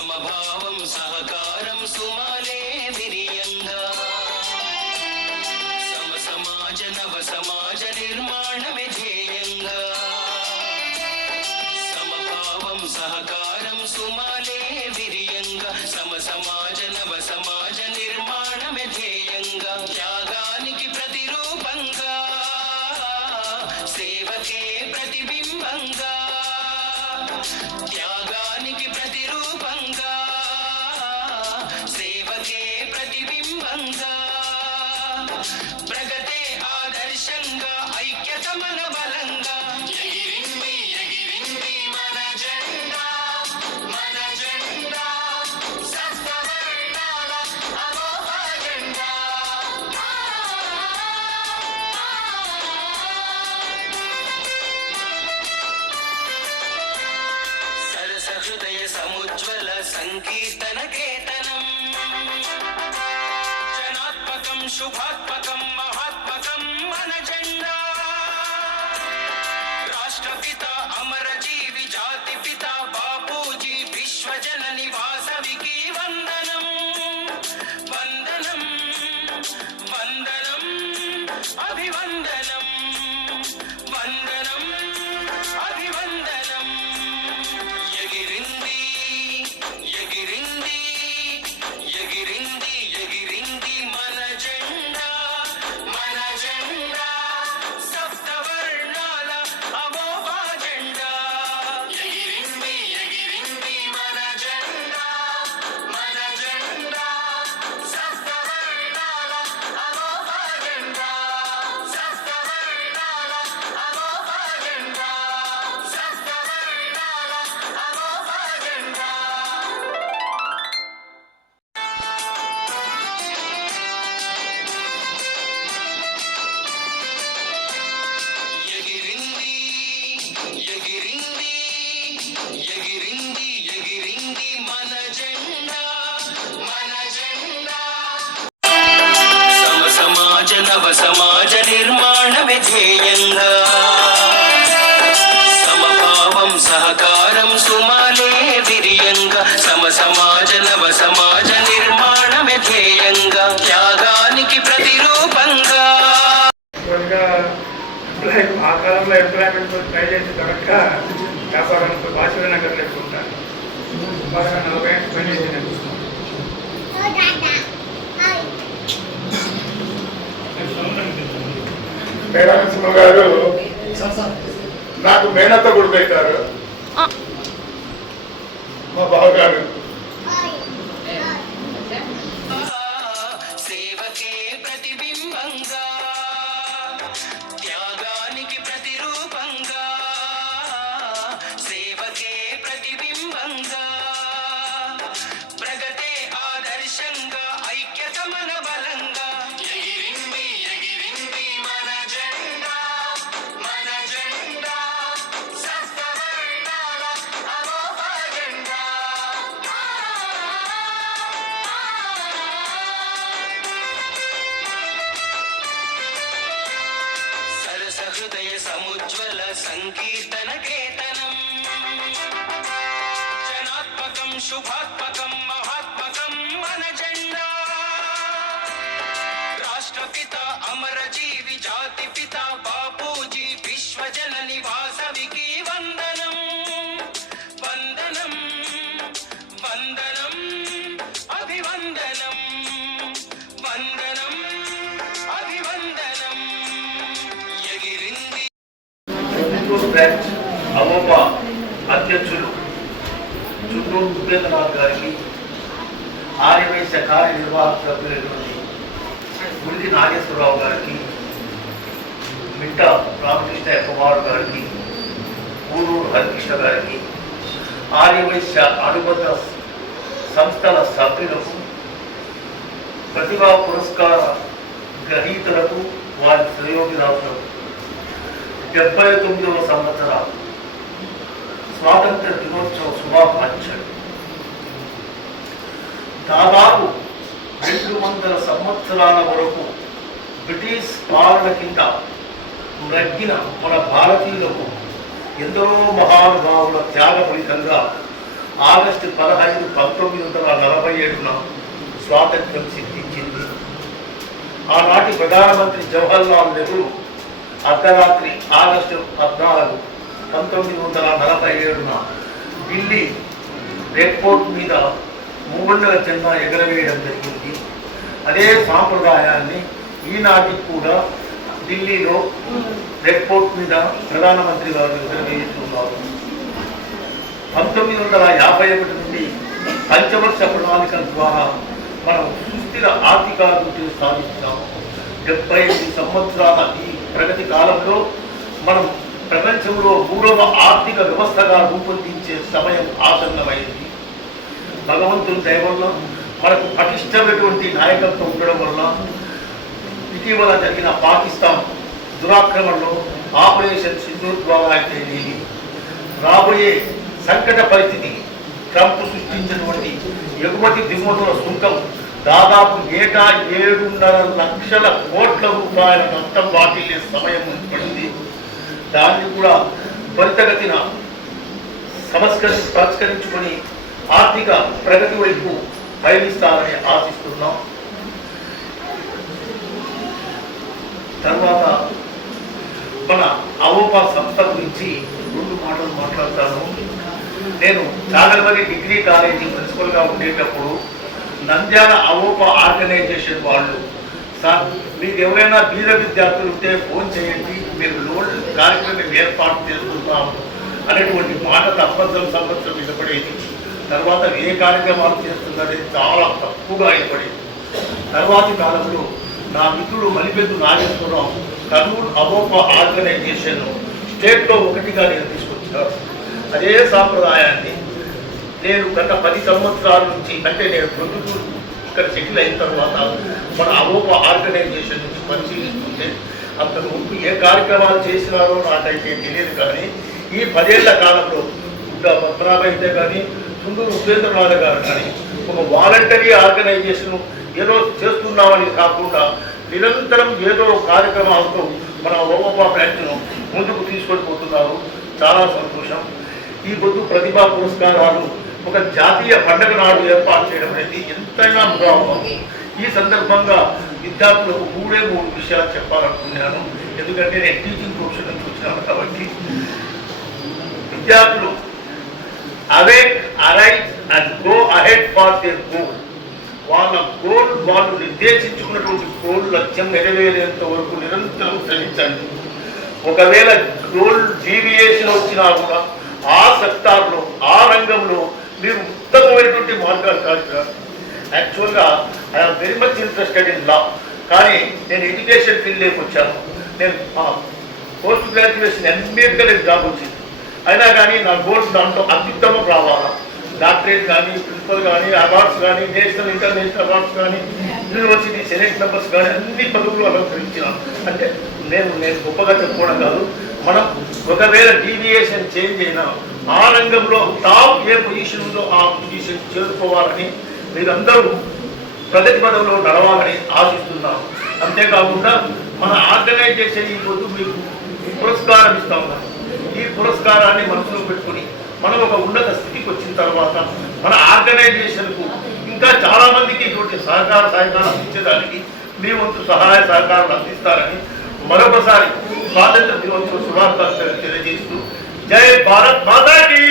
సమభావం సహకారం సుమాలే విరియంగా సమాజ నవ సమాజ నిర్మాణమే ధ్యేయంగా సమభావం సహకారం సుమాలే విరియంగా సమాజ నవ సమాజ నిర్మాణమే ధ్యేయంగా త్యాగానికి ప్రతిరూపంగా సేవకే ప్రతిబింబంగా త్యాగానికి ప్రతిరూపంగా సేవకే ప్రతిబింబంగా ప్రగతే ఆదర్శంగా ఐక్యత మన బలంగా ఎగిరింది ఎగిరింది మన జెండా సప్తవర్ణాల అమోఘ జెండా సరస హృదయ సముజ్వల సంకీర్తన కేతనం జనాత్మకం శుభాత్మకం మహాత్మకం మన జెండా రాష్ట్రపిత అమరజీవి జాతి పిత బాపూజీ విశ్వజనని వాసవికి వందనం వందనం వందనం అభివందనం వందనం అభివందనం ఎగిరింది ఎగిరింది ఎగిరింది ఎగిరింది మన జెండా సప్తవర్ణాల అమోఘ జెండా ఎగిరింది ఎగిరింది మన జెండా సప్తవర్ణాల అమోఘ జెండా సప్తవర్ణాల అమోఘ జెండా సప్తవర్ణాల అమోఘ జెండా ఎగిరింది ఎగిరింది ఎగిరింది ఎగిరింది మన జెండా సమాజ నవ సమాజ నిర్మాణమే ధ్యేయంగా సమభావం సహకారం సుమాలే విరియంగా సమాజ నవ సమాజ నిర్మాణమే ధ్యేయంగా త్యాగానికి ప్రతిరూపంగా ఆ కాలంలో ఎంప్లాయ్మెంట్ ట్రై చేసి దొరక్క వ్యాపారంతో భాషల నగర్ లేకుంటాను బాగా 40 ఏళ్ళు పని చేసిన మేనరసింహ గారు నాకు మేనత్త కొడుకు అవుతారు. మా బావగారు సేవకే ప్రతిబింబంగా త్యాగానికి ప్రతిరూపంగా సేవకే ప్రతిబింబంగా ప్రగతే ఆదర్శంగా ఐక్యత మన బలంగా ఎగిరింది ఎగిరింది మన జెండా సప్తవర్ణాల అమోఘ జెండా సరస హృదయ సముజ్వల సంకీర్తన కేతనం జనాత్మకం శుభాత్మకం మహాత్మకం మన జెండా రాష్ట్రపిత అమరజీవి జాతి పిత బాపూజీ విశ్వజనని వాసవికి వందనం వందనం వందనం అభివందనం వందనం అభివందనం ఎగిరింది అవోపా అధ్యక్షులు చుట్టూరు ఉపేంద్రనాథ్ గారికి ఆర్యవైశ్య కార్యనిర్వాహక సభ్యులైనటువంటి గుడిది నాగేశ్వరరావు గారికి మిట్ట రామకృష్ణ కుమార్ గారికి ఊరూరు హరికృష్ణ గారికి ఆర్యవైశ్య అనుబంధ సంస్థల సభ్యులకు ప్రతిభా పురస్కార గ్రహీతలకు వారి సహయోగిదారులకు 79వ సంవత్సర స్వాతంత్ర దినోత్సవ శుభాకాంక్షలు. దాదాపు 200 సంవత్సరాల వరకు బ్రిటిష్ పాలన కింద నగ్గిన మన భారతీయులకు ఎందరో మహానుభావుల త్యాగ ఫలితంగా ఆగస్టు 15, 1947న స్వాతంత్ర్యం సిద్ధించింది. ఆనాటి ప్రధానమంత్రి జవహర్లాల్ నెహ్రూ అర్ధరాత్రి ఆగస్టు 14, 1947న ఢిల్లీ రెడ్ ఫోర్ట్ మీద మూవన్నెల జెండా ఎగరవేయడం జరిగింది. అదే సాంప్రదాయాన్ని ఈనాటికి కూడా ఢిల్లీలో రెడ్ ఫోర్ట్ మీద ప్రధానమంత్రి గారు ఎగరవేస్తున్నారు. 1951 నుండి పంచవర్ష ప్రణాళికల ద్వారా మనం సుస్థిర ఆర్థికాభివృద్ధి సాధించాము. 75 సంవత్సరాల ఈ ప్రగతి కాలంలో మనం ప్రపంచంలో 3వ ఆర్థిక వ్యవస్థగా రూపొందించే సమయం ఆసన్నమైంది. భగవంతుని దయ వల్ల మనకు పటిష్టమైనటువంటి నాయకత్వం ఉండడం వల్ల ఇటీవల జరిగిన పాకిస్తాన్ దురాక్రమణలో ఆపరేషన్ సింధూర్ ద్వారా అయితే రాబోయే సంకట పరిస్థితి ట్రంప్ సృష్టించినటువంటి ఎగుమతి దిగుమతుల సుంకం దాదాపు ఏటా 7.5 లక్షల కోట్ల రూపాయల నష్టం వాటిల్లే సమయం పడింది. దాన్ని కూడా త్వరితగతిన పరిష్కరించుకొని ఆర్థిక ప్రగతి వైపు పయనిస్తారని ఆశిస్తున్నాం. తర్వాత మన అవోపా సంస్థ గురించి 2 మాటలు మాట్లాడతాను. నేను చాగల్మరి డిగ్రీ కాలేజీ ప్రిన్సిపల్గా ఉండేటప్పుడు నంద్యాల అవోపా ఆర్గనైజేషన్ వాళ్ళు, సార్ మీకు ఎవరైనా బీద విద్యార్థులు ఉంటే ఫోన్ చేయండి, మీరు లోన్ కార్యక్రమం ఏర్పాటు చేసుకుంటాము అనేటువంటి మాట సంవత్సరం నిలబడేది. తర్వాత ఏ కార్యక్రమాలు చేస్తున్నది చాలా తక్కువగా అయిపడేది. తర్వాతి కాలంలో నా మిత్రుడు మలిపెద్దు నాగేశ్వరరావు కర్నూలు అవోపా ఆర్గనైజేషన్ స్టేట్లో 1గా నేను తీసుకొచ్చాను. అదే సాంప్రదాయాన్ని నేను గత 10 సంవత్సరాల నుంచి, అంటే నేను ప్రొద్దుటూరు ఇక్కడ సెటిల్ అయిన తర్వాత మన అవోపా ఆర్గనైజేషన్ నుంచి పరిశీలిస్తుంటే అంతకు ముందు ఏ కార్యక్రమాలు చేసినారో నాకైతే తెలియదు. కానీ ఈ 10 ఏళ్ల కాలంలో పద్మనాభ అయితే కానీ సుందూరు ఉపేంద్రనాథ్ గారు కానీ ఒక వాలంటరీ ఆర్గనైజేషన్ ఏదో చేస్తున్నామని కాకుండా నిరంతరం ఏదో కార్యక్రమాలతో మన అవోపా బ్రాంచ్ను ముందుకు తీసుకొని పోతున్నారు. చాలా సంతోషం. ఈ పొద్దు ప్రతిభా పురస్కారాలు ఒక జాతీయ పండుగ నాడు ఏర్పాటు చేయడం అనేది ఎంతైనా బాగుంది. ఈ సందర్భంగా విద్యార్థులకు 3 విషయాలు చెప్పాలనుకున్నాను. ఎందుకంటే నేను టీచింగ్ ప్రొఫెషన్ నుంచి వచ్చినాను కాబట్టి. విద్యార్థులు awake, arise and go ahead for their goal. వాళ్ళ గోల్, వాళ్ళు నిర్దేశించుకున్నటువంటి గోల్ లక్ష్యం నెరవేరేంత వరకు నిరంతరం శ్రమించండి. ఒకవేళ గోల్ డీవియేషన్ వచ్చినా కూడా ఆ సెక్టార్లో, ఆ రంగంలో మీరు ఉత్తమమైనటువంటి మార్గాలు కాదు. యాక్చువల్గా I'm very much interested in law, కానీ నేను ఎడ్యుకేషన్ ఫీల్డ్లోకి వచ్చాను. నేను పోస్ట్ గ్రాడ్యుయేషన్ MBA జాబ్ వచ్చింది. అయినా కానీ నా గోల్స్ దాంట్లో అత్యుత్తమం రావాలా. డాక్టరేట్ కానీ, ప్రిన్సిపల్ కానీ, అవార్డ్స్ కానీ, నేషనల్ ఇంటర్నేషనల్ అవార్డ్స్ కానీ, యూనివర్సిటీ సెనెట్ మెంబర్స్ కానీ అన్ని పదవులు అలంకరించినాను. అంటే నేను గొప్పగా చెప్పుకోవడం కాదు. మనం ఒకవేళ డీవియేషన్ చేంజ్ అయినా ఆ రంగంలో టాప్ ఏ పొజిషన్ ఉందో ఆ పొజిషన్ చేరుకోవాలని మీరందరూ ప్రగతి పదంలో నడవాలని ఆశిస్తున్నాం. అంతేకాకుండా మన ఆర్గనైజేషన్ ఈ పొద్దు మీకు పురస్కారం ఇస్తా ఉన్నాం. ఈ పురస్కారాన్ని మనసులో పెట్టుకుని మనం ఒక ఉన్నత స్థితికి వచ్చిన తర్వాత మన ఆర్గనైజేషన్కు ఇంకా చాలా మందికి ఇటువంటి సహకారాలు అందించడానికి మీ వంతు సహాయ సహకారాలు అందిస్తారని మరొకసారి స్వాతంత్ర దినోత్సవ శుభాకాంక్షలు తెలియజేస్తూ జై భారత్ మాతా కీ